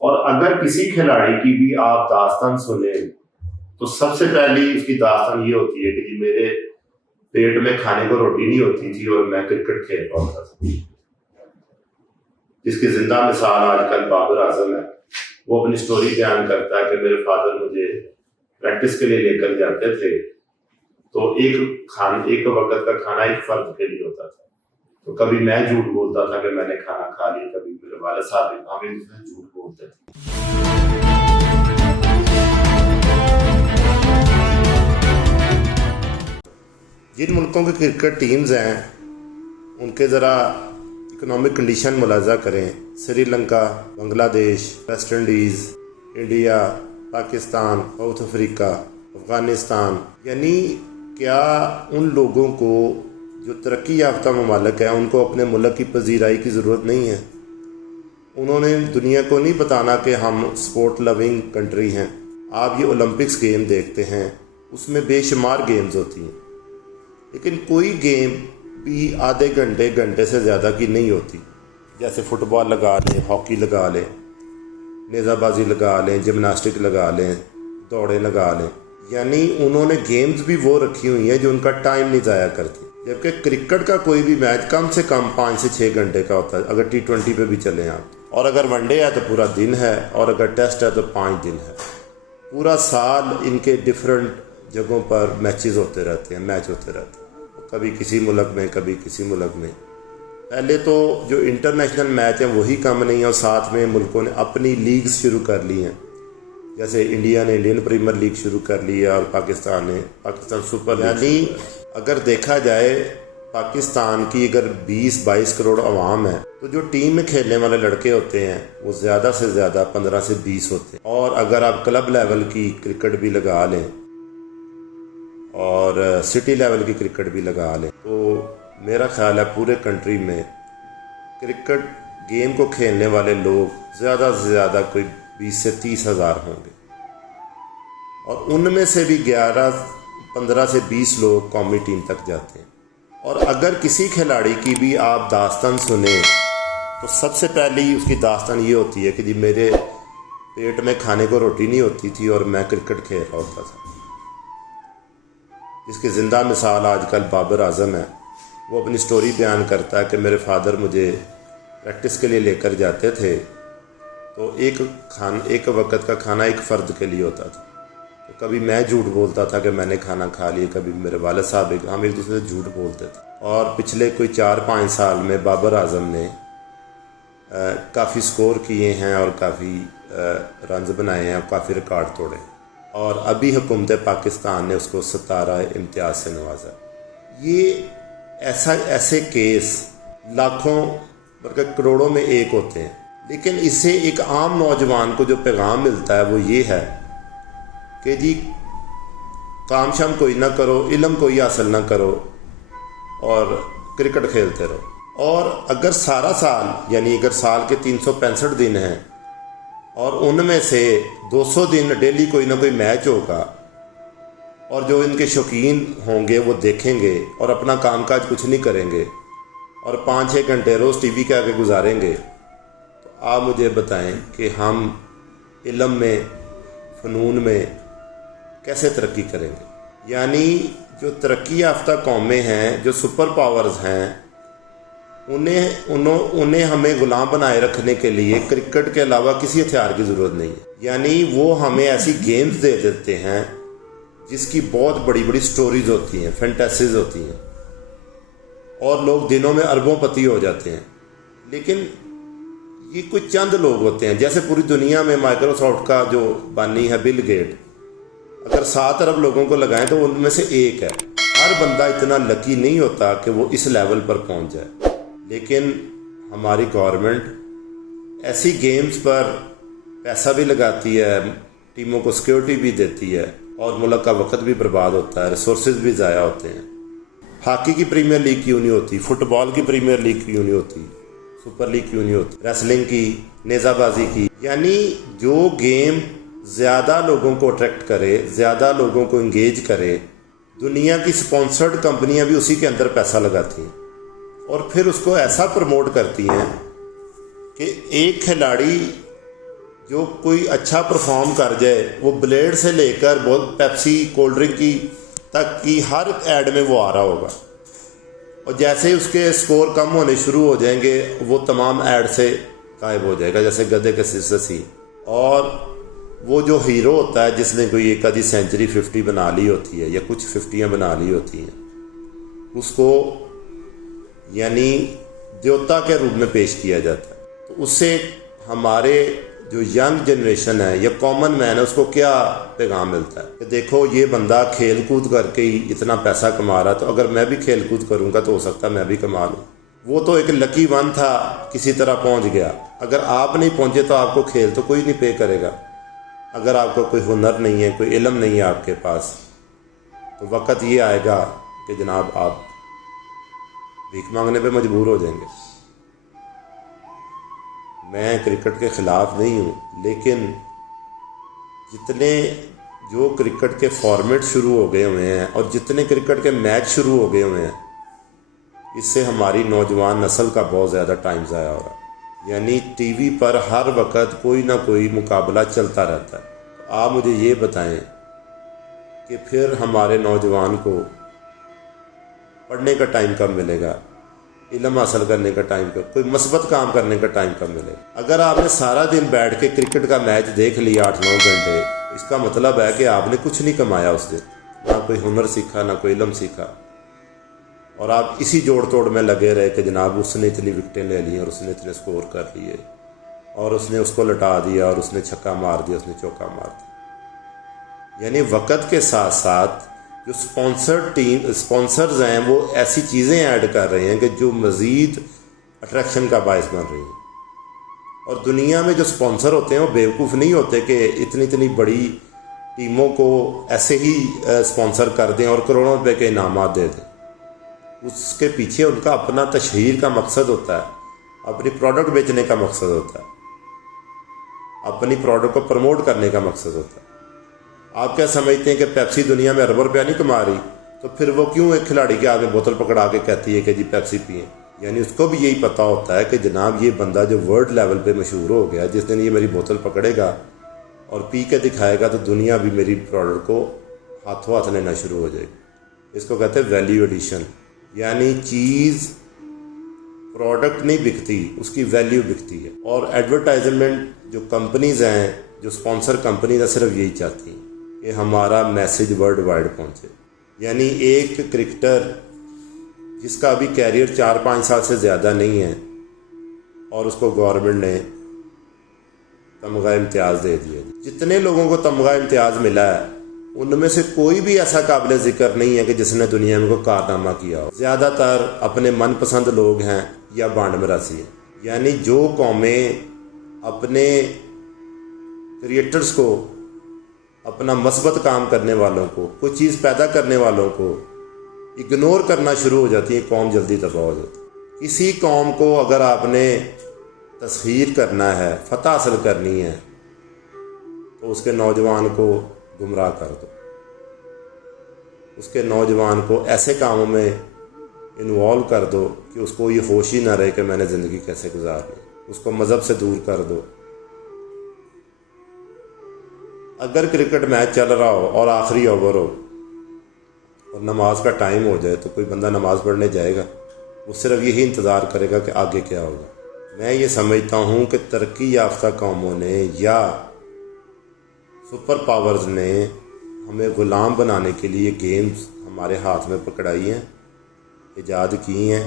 اور اگر کسی کھلاڑی کی بھی آپ داستان سنیں تو سب سے پہلی اس کی داستان یہ ہوتی ہے کہ جی میرے پیٹ میں کھانے کو روٹی نہیں ہوتی تھی اور میں کرکٹ کھیل رہا ہوتا تھا. جس کی زندہ مثال آج کل بابر اعظم ہے. وہ اپنی سٹوری بیان کرتا ہے کہ میرے فادر مجھے پریکٹس کے لیے لے کر جاتے تھے تو ایک وقت کا کھانا ایک فرد کے لیے ہوتا تھا. تو کبھی میں جھوٹ بولتا تھا کہ میں نے کھانا کھا لیا, کبھی میرے والد صاحب بھی جھوٹ بولتے تھے. جن ملکوں کی کرکٹ ٹیمز ہیں ان کے ذرا اکنامک کنڈیشن ملاحظہ کریں. سری لنکا, بنگلہ دیش, West Indies, India, Pakistan, South Africa, Afghanistan. یعنی کیا ان لوگوں کو جو ترقی یافتہ ممالک ہیں ان کو اپنے ملک کی پذیرائی کی ضرورت نہیں ہے؟ انہوں نے دنیا کو نہیں بتانا کہ ہم سپورٹ لونگ کنٹری ہیں. آپ یہ اولمپکس گیم دیکھتے ہیں, اس میں بے شمار گیمز ہوتی ہیں, لیکن کوئی گیم بھی آدھے گھنٹے سے زیادہ کی نہیں ہوتی. جیسے فٹ بال لگا لیں, ہاکی لگا لیں, نیزہ بازی لگا لیں, جمناسٹک لگا لیں, دوڑیں لگا لیں. یعنی انہوں نے گیمز بھی وہ رکھی ہوئی ہیں جو ان کا ٹائم نہیں ضائع کرتی. جبکہ کرکٹ کا کوئی بھی میچ کم سے کم 5 سے 6 گھنٹے کا ہوتا ہے, اگر T20 پہ بھی چلیں آپ. اور اگر ون ڈے ہے تو پورا دن ہے, اور اگر ٹیسٹ ہے تو 5 دن ہے. پورا سال ان کے ڈفرینٹ جگہوں پر میچز ہوتے رہتے ہیں, میچ ہوتے رہتے ہیں, کبھی کسی ملک میں کبھی کسی ملک میں. پہلے تو جو انٹرنیشنل میچ ہیں وہی کم نہیں ہیں, اور ساتھ میں ملکوں نے اپنی لیگز شروع کر لی ہیں. جیسے انڈیا نے انڈین پریمیئر لیگ شروع کر لی ہے, اور پاکستان نے پاکستان سپر لیگ. یعنی اگر دیکھا جائے پاکستان کی اگر 20-22 کروڑ عوام ہے تو جو ٹیم میں کھیلنے والے لڑکے ہوتے ہیں وہ زیادہ سے زیادہ 15 سے 20 ہوتے ہیں. اور اگر آپ کلب لیول کی کرکٹ بھی لگا لیں اور سٹی لیول کی کرکٹ بھی لگا لیں تو میرا خیال ہے پورے کنٹری میں کرکٹ گیم کو کھیلنے والے لوگ زیادہ سے زیادہ کوئی 20 سے 30 ہزار ہوں گے, اور ان میں سے بھی 15 سے 20 لوگ قومی ٹیم تک جاتے ہیں. اور اگر کسی کھلاڑی کی بھی آپ داستان سنیں تو سب سے پہلی اس کی داستان یہ ہوتی ہے کہ جی میرے پیٹ میں کھانے کو روٹی نہیں ہوتی تھی اور میں کرکٹ کھیل رہا ہوتا تھا. جس کی زندہ مثال آج کل بابر اعظم ہے. وہ اپنی سٹوری بیان کرتا ہے کہ میرے فادر مجھے پریکٹس کے لیے لے کر جاتے تھے تو ایک وقت کا کھانا ایک فرد کے لیے ہوتا تھا. تو کبھی میں جھوٹ بولتا تھا کہ میں نے کھانا کھا لیا, کبھی میرے والد صاحب ہم ایک دوسرے سے جھوٹ بولتے تھے. اور پچھلے کوئی 4-5 سال میں بابر اعظم نے کافی سکور کیے ہیں اور کافی رنز بنائے ہیں اور کافی ریکارڈ توڑے. اور ابھی حکومت پاکستان نے اس کو 17 امتیاز سے نوازا. یہ ایسے کیس لاکھوں بلکہ کروڑوں میں ایک ہوتے ہیں, لیکن اس سے ایک عام نوجوان کو جو پیغام ملتا ہے وہ یہ ہے کہ جی کام شام کوئی نہ کرو, علم کوئی حاصل نہ کرو, اور کرکٹ کھیلتے رہو. اور اگر سارا سال یعنی اگر سال کے 365 دن ہیں اور ان میں سے 200 دن ڈیلی کوئی نہ کوئی میچ ہوگا, اور جو ان کے شوقین ہوں گے وہ دیکھیں گے اور اپنا کام کاج کچھ نہیں کریں گے اور 5-6 گھنٹے روز ٹی وی کے آگے گزاریں گے, تو آپ مجھے بتائیں کہ ہم علم میں, فنون میں کیسے ترقی کریں گے. یعنی جو ترقی یافتہ قومیں ہیں, جو سپر پاورز ہیں, انہیں ہمیں غلام بنائے رکھنے کے لیے کرکٹ کے علاوہ کسی ہتھیار کی ضرورت نہیں ہے. یعنی وہ ہمیں ایسی گیمز دے دیتے ہیں جس کی بہت بڑی بڑی سٹوریز ہوتی ہیں, فینٹیسیز ہوتی ہیں, اور لوگ دنوں میں اربوں پتی ہو جاتے ہیں. لیکن یہ کوئی چند لوگ ہوتے ہیں, جیسے پوری دنیا میں مائیکروسافٹ کا جو بانی ہے بل گیٹ, اگر 7 ارب لوگوں کو لگائیں تو ان میں سے ایک ہے. ہر بندہ اتنا لکی نہیں ہوتا کہ وہ اس لیول پر پہنچ جائے. لیکن ہماری گورنمنٹ ایسی گیمز پر پیسہ بھی لگاتی ہے, ٹیموں کو سیکیورٹی بھی دیتی ہے, اور ملک کا وقت بھی برباد ہوتا ہے, ریسورسز بھی ضائع ہوتے ہیں. ہاکی کی پریمیئر لیگ کیوں نہیں ہوتی, فٹ بال کی پریمیئر لیگ کیوں نہیں ہوتی, سپر لیگ کیوں نہیں ہوتی, ریسلنگ کی, نیزہ بازی کی. یعنی جو گیم زیادہ لوگوں کو اٹریکٹ کرے, زیادہ لوگوں کو انگیج کرے, دنیا کی سپانسرڈ کمپنیاں بھی اسی کے اندر پیسہ لگاتی ہیں اور پھر اس کو ایسا پروموٹ کرتی ہیں کہ ایک کھلاڑی جو کوئی اچھا پرفارم کر جائے وہ بلیڈ سے لے کر بہت پیپسی کولڈ ڈرنک کی تک کی ہر ایڈ میں وہ آ رہا ہوگا، اور جیسے ہی اس کے سکور کم ہونے شروع ہو جائیں گے وہ تمام ایڈ سے غائب ہو جائے گا، جیسے گدے کے سر سے سی۔ اور وہ جو ہیرو ہوتا ہے جس نے کوئی ایک آدھی سینچری 50 بنا لی ہوتی ہے یا کچھ 50 بنا لی ہوتی ہیں، اس کو یعنی دیوتا کے روپ میں پیش کیا جاتا ہے۔ تو اس سے ہمارے جو ینگ جنریشن ہے یا کامن مین ہے اس کو کیا پیغام ملتا ہے کہ دیکھو یہ بندہ کھیل کود کر کے ہی اتنا پیسہ کما رہا، تو اگر میں بھی کھیل کود کروں گا تو ہو سکتا ہے میں بھی کما لوں۔ وہ تو ایک لکی ون تھا، کسی طرح پہنچ گیا۔ اگر آپ نہیں پہنچے تو آپ کو کھیل تو کوئی نہیں پے کرے گا۔ اگر آپ کو کوئی ہنر نہیں ہے، کوئی علم نہیں ہے آپ کے پاس، تو وقت یہ آئے گا کہ جناب آپ بھیک مانگنے پہ مجبور ہو جائیں گے۔ میں کرکٹ کے خلاف نہیں ہوں، لیکن جتنے جو کرکٹ کے فارمیٹ شروع ہو گئے ہوئے ہیں اور جتنے کرکٹ کے میچ شروع ہو گئے ہوئے ہیں، اس سے ہماری نوجوان نسل کا بہت زیادہ ٹائم ضائع ہو رہا ہے۔ یعنی ٹی وی پر ہر وقت کوئی نہ کوئی مقابلہ چلتا رہتا ہے۔ تو آپ مجھے یہ بتائیں کہ پھر ہمارے نوجوان کو پڑھنے کا ٹائم کب ملے گا، علم حاصل کرنے کا ٹائم کب، کوئی مثبت کام کرنے کا ٹائم کب ملے گا؟ اگر آپ نے سارا دن بیٹھ کے کرکٹ کا میچ دیکھ لیا 8-9 گھنٹے، اس کا مطلب ہے کہ آپ نے کچھ نہیں کمایا اس دن، نہ کوئی ہنر سیکھا، نہ کوئی علم سیکھا، اور آپ اسی جوڑ توڑ میں لگے رہے کہ جناب اس نے اتنی وکٹیں لے لی اور اس نے اتنے سکور کر لیے اور اس نے اس کو لٹا دیا اور اس نے چھکا مار دیا، اس نے چوکا مار دیا۔ یعنی وقت کے ساتھ ساتھ جو اسپانسرز ہیں وہ ایسی چیزیں ایڈ کر رہے ہیں کہ جو مزید اٹریکشن کا باعث بن رہی ہیں۔ اور دنیا میں جو اسپانسر ہوتے ہیں وہ بیوقوف نہیں ہوتے کہ اتنی بڑی ٹیموں کو ایسے ہی اسپانسر کر دیں اور کروڑوں روپے کے انعامات دے دیں۔ اس کے پیچھے ان کا اپنا تشہیر کا مقصد ہوتا ہے، اپنی پروڈکٹ بیچنے کا مقصد ہوتا ہے، اپنی پروڈکٹ کو پروموٹ کرنے کا مقصد ہوتا ہے۔ آپ کیا سمجھتے ہیں کہ پیپسی دنیا میں اربوں روپیہ نہیں کما رہی؟ تو پھر وہ کیوں ایک کھلاڑی کے ہاتھ میں بوتل پکڑا کے کہتی ہے کہ جی پیپسی پئیں؟ یعنی اس کو بھی یہی پتہ ہوتا ہے کہ جناب یہ بندہ جو ورلڈ لیول پہ مشہور ہو گیا، جس دن یہ میری بوتل پکڑے گا اور پی کے دکھائے گا تو دنیا بھی میری پروڈکٹ کو ہاتھوں ہاتھ لینا شروع ہو جائے گی۔ اس کو کہتے ہیں ویلیو ایڈیشن، یعنی چیز پروڈکٹ نہیں بکتی، اس کی ویلیو بکتی ہے۔ اور ایڈورٹائزمنٹ جو کمپنیز ہیں، جو اسپانسر کمپنیز ہیں، صرف یہی چاہتی ہیں کہ ہمارا میسیج ورلڈ وائڈ پہنچے۔ یعنی ایک کرکٹر جس کا ابھی کیریئر 4-5 سال سے زیادہ نہیں ہے اور اس کو گورنمنٹ نے تمغہ امتیاز دے دیا، جتنے لوگوں کو تمغہ امتیاز ملا ہے ان میں سے کوئی بھی ایسا قابل ذکر نہیں ہے کہ جس نے دنیا میں کوئی کارنامہ کیا ہو۔ زیادہ تر اپنے من پسند لوگ ہیں یا بانڈ مراسی ہیں۔ یعنی جو قومیں اپنے کریٹرز کو، اپنا مثبت کام کرنے والوں کو، کوئی چیز پیدا کرنے والوں کو اگنور کرنا شروع ہو جاتی ہے، قوم جلدی تباہ ہو جاتی ہے۔ کسی قوم کو اگر آپ نے تسخیر کرنا ہے، فتح حاصل کرنی ہے، تو اس کے نوجوان کو گمراہ کر دو، اس کے نوجوان کو ایسے کاموں میں انوالو کر دو کہ اس کو یہ ہوش ہی نہ رہے کہ میں نے زندگی کیسے گزارنی، اس کو مذہب سے دور کر دو۔ اگر کرکٹ میچ چل رہا ہو اور آخری اوور ہو اور نماز کا ٹائم ہو جائے تو کوئی بندہ نماز پڑھنے جائے گا؟ وہ صرف یہی انتظار کرے گا کہ آگے کیا ہوگا۔ میں یہ سمجھتا ہوں کہ ترقی یافتہ قوموں نے یا سپر پاورز نے ہمیں غلام بنانے کے لیے گیمز ہمارے ہاتھ میں پکڑائی ہیں، ایجاد کی ہیں،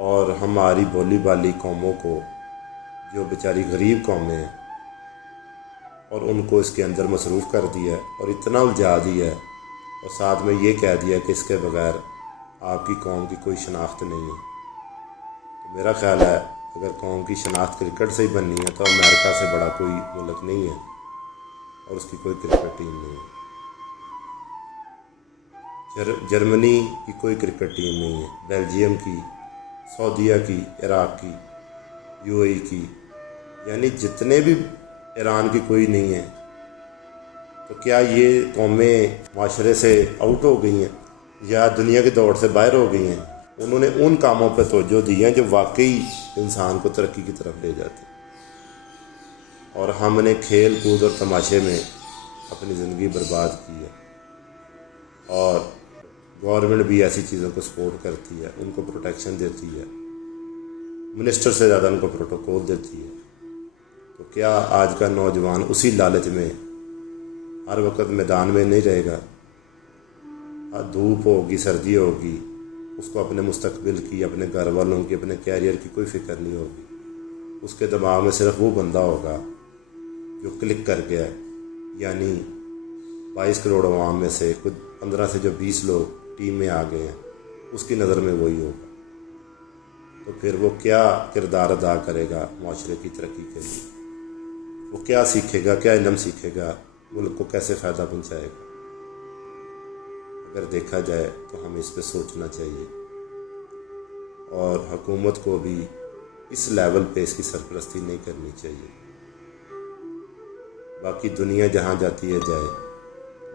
اور ہماری بولی بالی قوموں کو، جو بیچاری غریب قومیں ہیں، اور ان کو اس کے اندر مصروف کر دیا ہے اور اتنا الجھا دیا ہے، اور ساتھ میں یہ کہہ دیا کہ اس کے بغیر آپ کی قوم کی کوئی شناخت نہیں ہے۔ تو میرا خیال ہے اگر قوم کی شناخت کرکٹ سے ہی بننی ہے تو امریکہ سے بڑا کوئی ملک نہیں ہے اور اس کی کوئی کرکٹ ٹیم نہیں ہے۔ جرمنی کی کوئی کرکٹ ٹیم نہیں ہے، بیلجیم کی، سعودیہ کی، عراق کی، UAE کی، یعنی جتنے بھی، ایران کی کوئی نہیں ہے۔ تو کیا یہ قومیں معاشرے سے آؤٹ ہو گئی ہیں یا دنیا کی دوڑ سے باہر ہو گئی ہیں؟ انہوں نے ان کاموں پہ توجہ دی ہے جو واقعی انسان کو ترقی کی طرف لے جاتے ہیں۔ اور ہم نے کھیل کود اور تماشے میں اپنی زندگی برباد کی ہے، اور گورنمنٹ بھی ایسی چیزوں کو سپورٹ کرتی ہے، ان کو پروٹیکشن دیتی ہے، منسٹر سے زیادہ ان کو پروٹوکول دیتی ہے۔ تو کیا آج کا نوجوان اسی لالچ میں ہر وقت میدان میں نہیں رہے گا؟ دھوپ ہوگی، سردی ہوگی، اس کو اپنے مستقبل کی، اپنے گھر والوں کی، اپنے کیریئر کی کوئی فکر نہیں ہوگی۔ اس کے دماغ میں صرف وہ بندہ ہوگا جو کلک کر گیا ہے، یعنی 22 کروڑ عوام میں سے کچھ 15 سے جو 20 لوگ ٹیم میں آ گئے ہیں، اس کی نظر میں وہی ہوگا۔ تو پھر وہ کیا کردار ادا کرے گا معاشرے کی ترقی کے لیے؟ وہ کیا سیکھے گا، کیا علم سیکھے گا، ملک کو کیسے فائدہ پہنچائے گا؟ اگر دیکھا جائے تو ہمیں اس پہ سوچنا چاہیے، اور حکومت کو بھی اس لیول پہ اس کی سرپرستی نہیں کرنی چاہیے۔ باقی دنیا جہاں جاتی ہے جائے،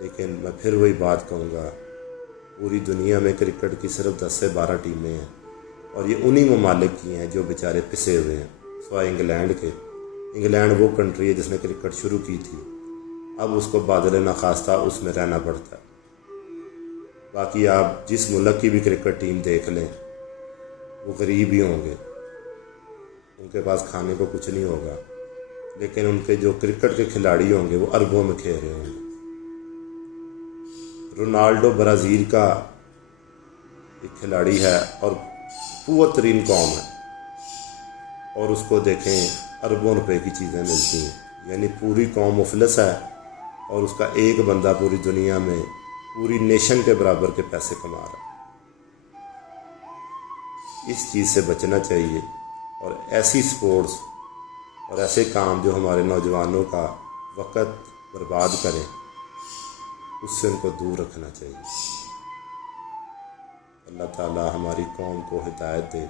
لیکن میں پھر وہی بات کہوں گا، پوری دنیا میں کرکٹ کی صرف 10 سے 12 ٹیمیں ہیں، اور یہ انہی ممالک کی ہیں جو بیچارے پسے ہوئے ہیں، سوائے انگلینڈ کے۔ انگلینڈ وہ کنٹری ہے جس نے کرکٹ شروع کی تھی، اب اس کو بادل ناخواستہ اس میں رہنا پڑتا ہے۔ باقی آپ جس ملک کی بھی کرکٹ ٹیم دیکھ لیں، وہ غریب ہی ہوں گے، ان کے پاس کھانے کو کچھ نہیں ہوگا، لیکن ان کے جو کرکٹ کے کھلاڑی ہوں گے وہ اربوں میں کھیل رہے ہوں گے۔ رونالڈو برازیل کا ایک کھلاڑی ہے اور قوت ترین قوم ہے، اور اس کو دیکھیں اربوں روپے کی چیزیں ملتی ہیں، یعنی پوری قوم مفلس ہے، اور اس کا ایک بندہ پوری دنیا میں پوری نیشن کے برابر کے پیسے کما رہا ہے۔ اس چیز سے بچنا چاہیے، اور ایسی سپورٹس اور ایسے کام جو ہمارے نوجوانوں کا وقت برباد کریں، اس سے ان کو دور رکھنا چاہیے۔ اللہ تعالی ہماری قوم کو ہدایت دے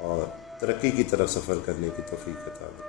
اور ترقی کی طرف سفر کرنے کی توفیق عطا دے۔